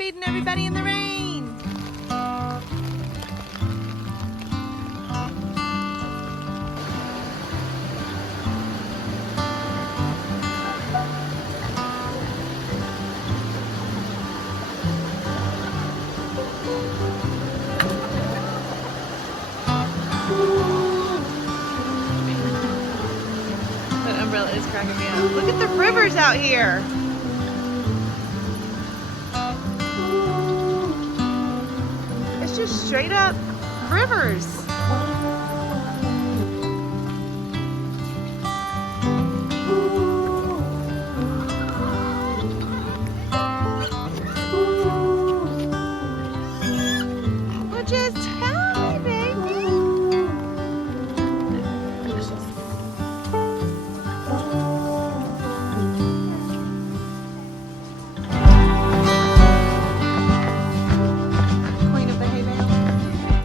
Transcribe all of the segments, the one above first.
feeding everybody in the rain. That umbrella is cracking me up. Look at the rivers out here. It's just straight up rivers. Well, just tell me, baby.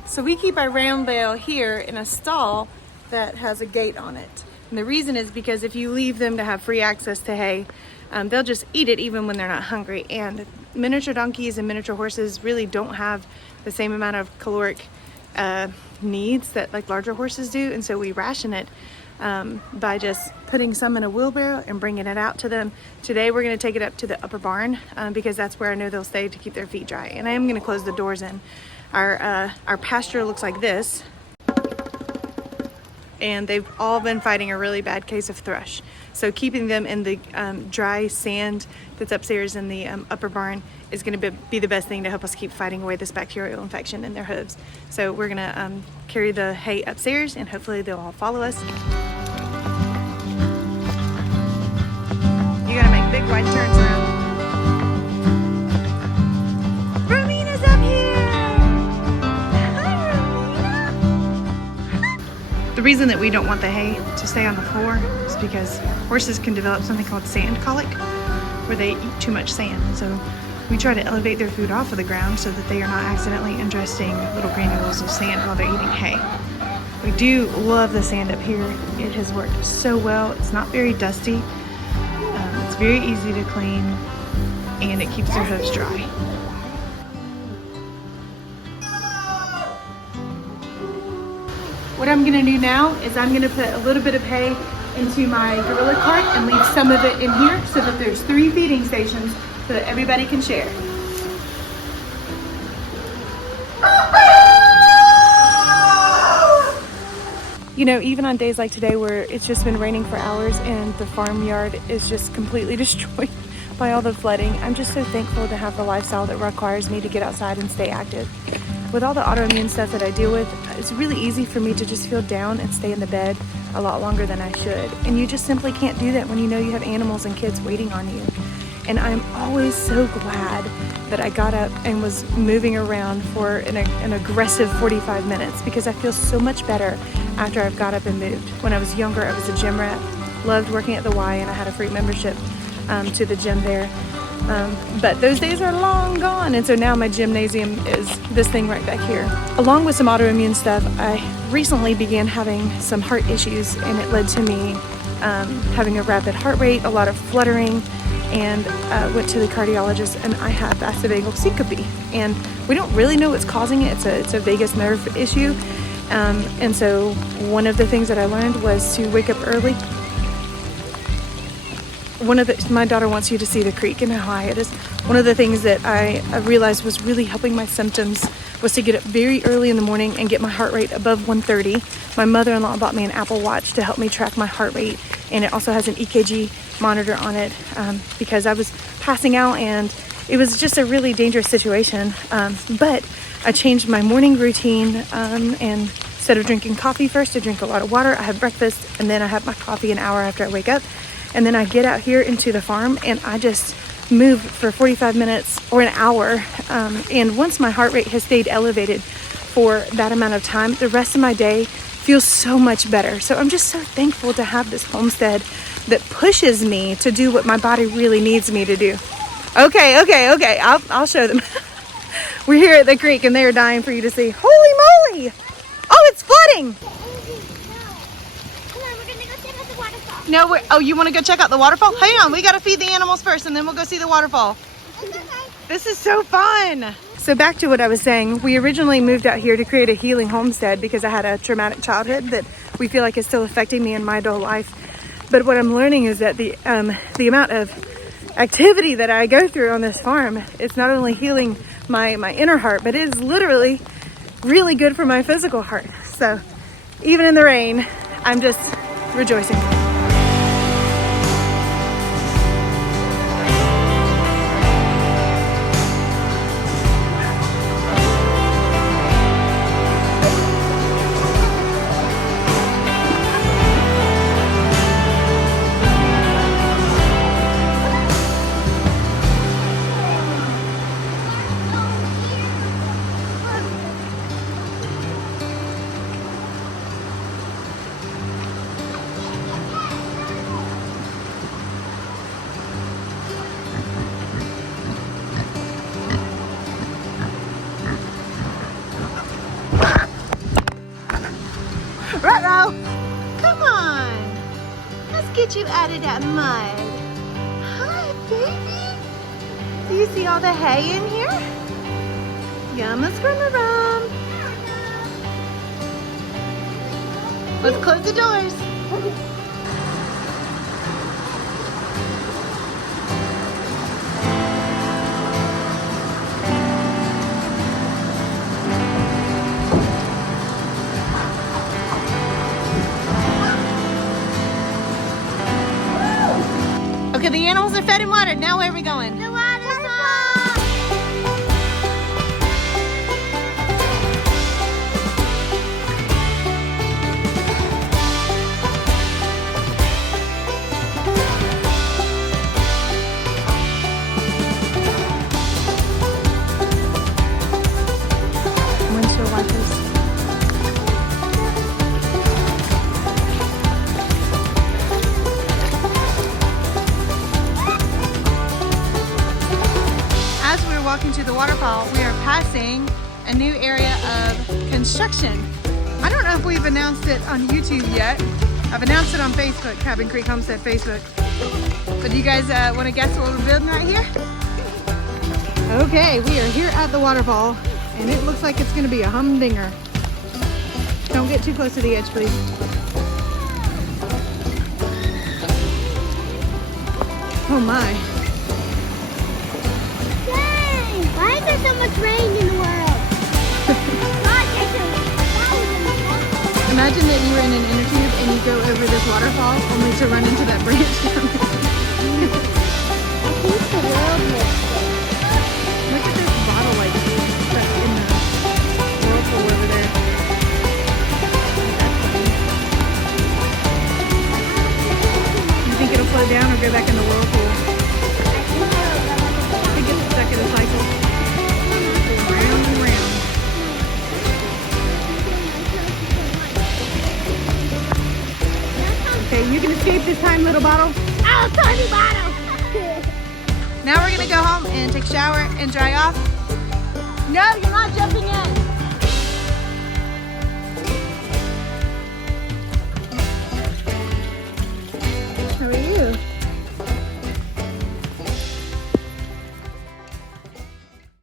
So we keep our round bale here in a stall that has a gate on it. And the reason is because if you leave them to have free access to hay, they'll just eat it even when they're not hungry. And miniature donkeys and miniature horses really don't have the same amount of caloric needs that like larger horses do. And so we ration it by just putting some in a wheelbarrow and bringing it out to them. Today we're going to take it up to the upper barn because that's where I know they'll stay to keep their feet dry. And I am going to close the doors in. Our pasture looks like this, and they've all been fighting a really bad case of thrush. So keeping them in the dry sand that's upstairs in the upper barn is going to be the best thing to help us keep fighting away this bacterial infection in their hooves. So we're going to carry the hay upstairs, and hopefully they'll all follow us. You got to make big wide turns around. The reason that we don't want the hay to stay on the floor is because horses can develop something called sand colic, where they eat too much sand. So we try to elevate their food off of the ground so that they are not accidentally ingesting little granules of sand while they're eating hay. We do love the sand up here. It has worked so well. It's not very dusty. It's very easy to clean, and it keeps their hooves dry. What I'm gonna do now is I'm gonna put a little bit of hay into my gorilla cart and leave some of it in here so that there's 3 feeding stations so that everybody can share. You know, even on days like today where it's just been raining for hours and the farmyard is just completely destroyed by all the flooding, I'm just so thankful to have the lifestyle that requires me to get outside and stay active. With all the autoimmune stuff that I deal with, it's really easy for me to just feel down and stay in the bed a lot longer than I should. And you just simply can't do that when you know you have animals and kids waiting on you. And I'm always so glad that I got up and was moving around for an aggressive 45 minutes, because I feel so much better after I've got up and moved. When I was younger, I was a gym rat, loved working at the Y, and I had a free membership to the gym there. But those days are long gone, and so now my gymnasium is this thing right back here. Along with some autoimmune stuff, I recently began having some heart issues, and it led to me having a rapid heart rate, a lot of fluttering, and went to the cardiologist, and I have Vasovagal syncope, and we don't really know what's causing it. It's a vagus nerve issue, and so one of the things that I learned was to wake up early. My daughter wants you to see the creek and how high it is. One of the things that I realized was really helping my symptoms was to get up very early in the morning and get my heart rate above 130. My mother-in-law bought me an Apple Watch to help me track my heart rate, and it also has an EKG monitor on it because I was passing out and it was just a really dangerous situation. But I changed my morning routine, and instead of drinking coffee first, I drink a lot of water. I have breakfast, and then I have my coffee an hour after I wake up. And then I get out here into the farm and I just move for 45 minutes or an hour. And once my heart rate has stayed elevated for that amount of time, the rest of my day feels so much better. So I'm just so thankful to have this homestead that pushes me to do what my body really needs me to do. Okay. I'll show them. We're here at the creek and they are dying for you to see. Holy moly! Oh, it's flooding! No, oh, you want to go check out the waterfall? Hang on, we got to feed the animals first and then we'll go see the waterfall. This is so fun. So back to what I was saying, we originally moved out here to create a healing homestead because I had a traumatic childhood that we feel like is still affecting me in my adult life. But what I'm learning is that the amount of activity that I go through on this farm, it's not only healing my inner heart, but it is literally really good for my physical heart. So even in the rain, I'm just rejoicing. Ruh-roh! Come on! Let's get you out of that mud. Hi, baby! Do you see all the hay in here? Yumma scrumma rum! Let's close the doors. Okay, the animals are fed and watered. Now where are we going? The waterfall! Windshield wipers. As we're walking to the waterfall, we are passing a new area of construction. I don't know if we've announced it on YouTube yet. I've announced it on Facebook, Cabin Creek Homestead Facebook. But do you guys want to guess what we're building right here? Okay, we are here at the waterfall, and it looks like it's going to be a humdinger. Don't get too close to the edge, please. Oh my. Dang! Why is there so much rain in the world? God, Imagine that you were in an inner tube and you go over this waterfall only to run into that branch down there. I think the world looks good. Look at this bottle like stuck in the whirlpool over there. That's funny. You think it'll flow down or go back in the whirlpool? I think it's stuck in a cycle. Round and round. Okay, you can escape this time, little bottle. Oh, tiny bottle! Now we're gonna go home and take a shower and dry off. No, you're not jumping in.